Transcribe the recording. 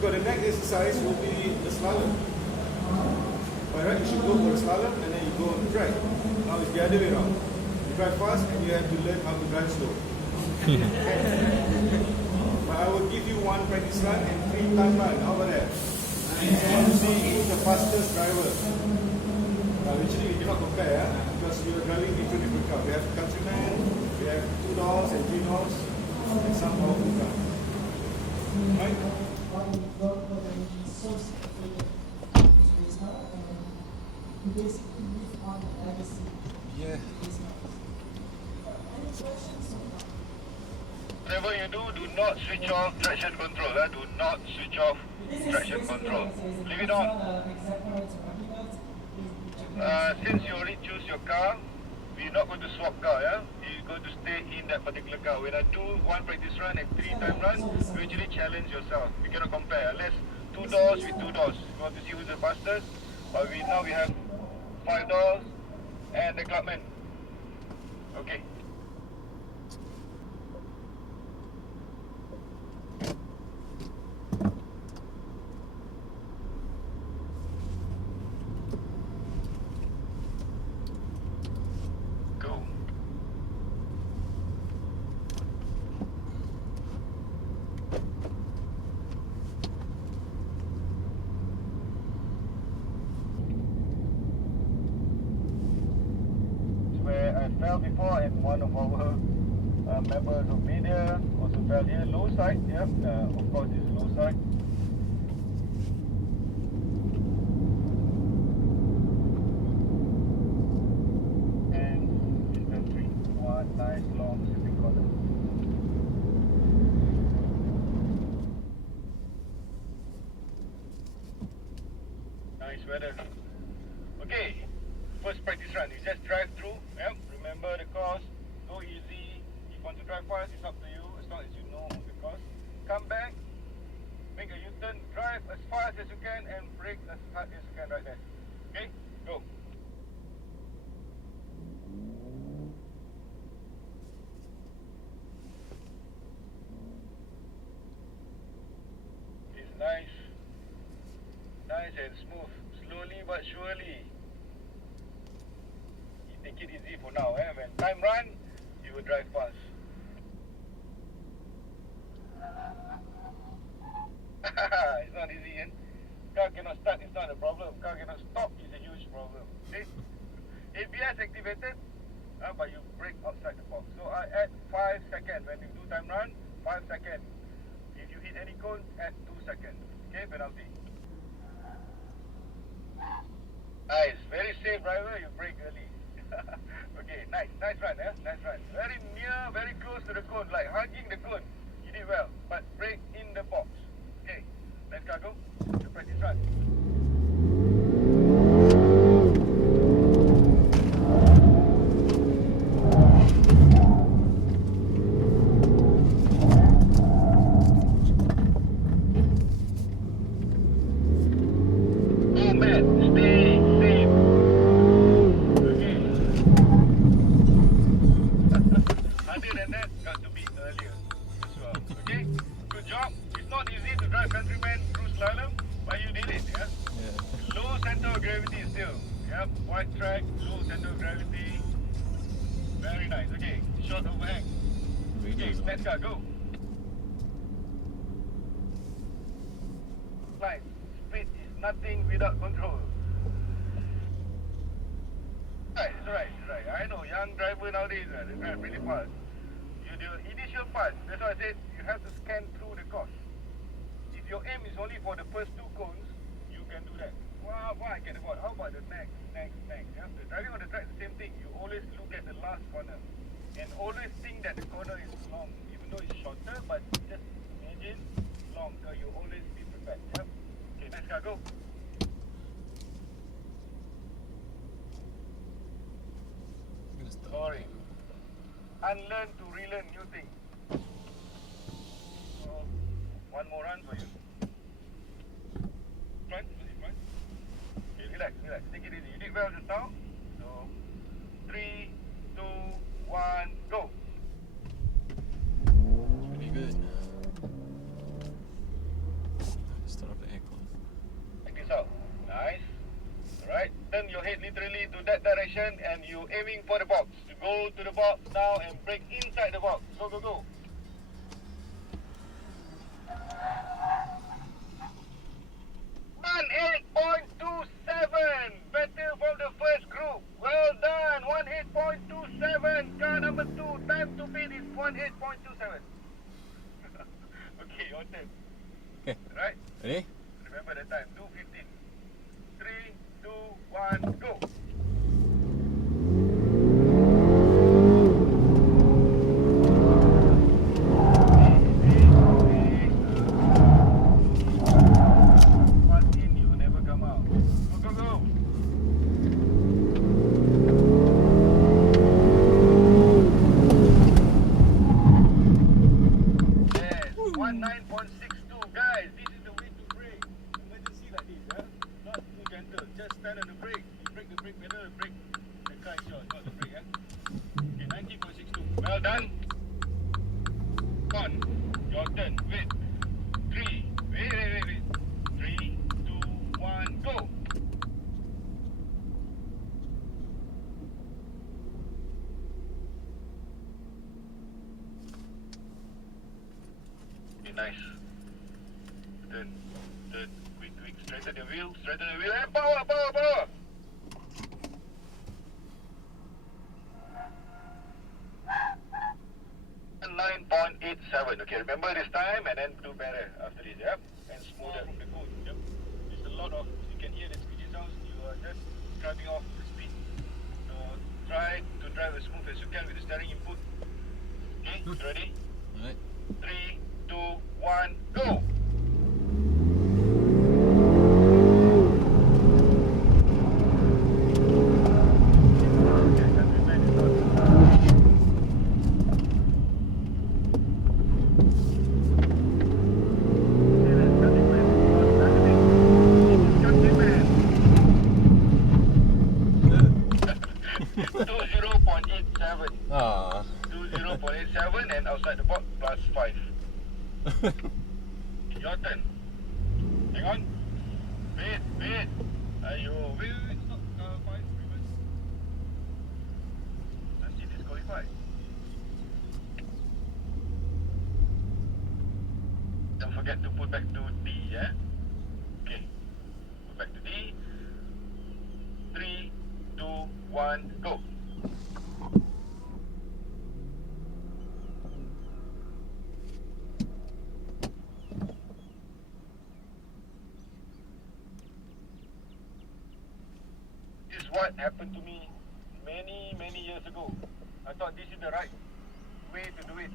Because the next exercise will be the slalom. Alright, you should go for the slalom and then you go on the track. Now it's the other way around. You drive fast and you have to learn how to drive slow. But I will give you 1 practice run and 3 time run. How about that? I want to see who's the fastest driver. Actually, we cannot compare because we are driving different cars. We have Countryman, we have 2 doors and 3 doors, and some powerful cars. Right? Yeah. Whatever you do not switch off traction control. Do not switch off traction control. Leave it on. Since you already choose your car, we're not going to swap car, yeah? You're going to stay in that particular car. When I do 1 practice run and 3 time run, you actually challenge yourself. You cannot compare. Unless 2 doors with 2 doors. You want to see who's the fastest. But now we have 5 doors and the clubman. Okay. I fell before and one of our members of media also fell here. Low side, yeah. Of course, this is low side. And Mr. 3, one nice long slipping corner. Nice weather. Okay. First practice run, you just drive through, yeah? Remember the course, go easy. If you want to drive fast, it's up to you, as long as you know the course. Come back, make a U-turn, drive as fast as you can and brake as hard as you can right there. Okay, go. It's nice and smooth, slowly but surely. Take it easy for now, eh? When time run, you will drive fast. It's not easy, eh? Car cannot start, it's not a problem. Car cannot stop, it's a huge problem. Okay? ABS activated, but you brake outside the box. So I add 5 seconds. When you do time run, 5 seconds. If you hit any cone, add 2 seconds. Okay, penalty. Nice, very safe driver, you brake early. Okay, nice run, eh? Nice run. Very near, very close to the cone, like hugging the cone. You did well, but brake in the box. Okay, let's go. The practice run. Oh man, stay safe. Other than that, got to be earlier as well. Okay? Good job. It's not easy to drive Countryman through slalom, but you did it, yeah? Low center of gravity still. Yep, wide track, low center of gravity. Very nice. Okay, short overhang. Okay, let's go. Fine. Speed is nothing without control. Right, it's right. I know, young driver nowadays, they drive really fast. The initial part, that's why I said you have to scan through the course. If your aim is only for the first 2 cones, you can do that. Wow, I can afford. How about the next? Yeah? The driving on the track is the same thing. You always look at the last corner and always think that the corner is long, even though it's shorter, but just imagine long, so you always be prepared. Yeah? Okay, next car, go. Sorry. Unlearn to relearn new things. So, 1 more run for you. Front. Okay, relax. Take it easy. You did well just now. So, 3, 2, 1, go. Pretty good. turn your head literally to that direction and you aiming for the box. You go to the box now and brake inside the box. Go, go, go. One 8.27. Better from the first group. Well done. 18.27. Car number 2. Time to beat is 18.27. Okay, your turn. Okay. Right? Ready? Remember the time. 2:15. 3, 2, 1, go. Once in, you never come out. Go, go, go. Yes, 19.62. Guys, this is the way to brake. Emergency like this, yeah? Not too gentle. Just stand on the brake. You brake the brake pedal, the brake. The car is yours, not the brake, yeah? Okay, 19.62. Well done. On. Your turn. Wait. 3. Wait. 3, 2, 1, go. Okay, nice. Turn. Quick. Straighten the wheel, and power. 9.87. Okay, remember this time and then do better after this, yeah? And smoother from the code, yep. There's a lot of, you can hear the squeaky sounds, you are just driving off the speed. So try to drive as smooth as you can with the steering input. Okay, you ready? Alright. 3, 2, 1, go! Okay, Countryman is not... Countryman. 20.87. Ah. 20.87 and outside the box plus 5. Your turn. Hang on. Wait. Ayo, wait. Stop. 5, reverse. Let's see disqualified. Don't forget to put back to D, yeah? Okay. Put back to D. 3, 2, 1, go. This is what happened to me many years ago. I thought this is the right way to do it.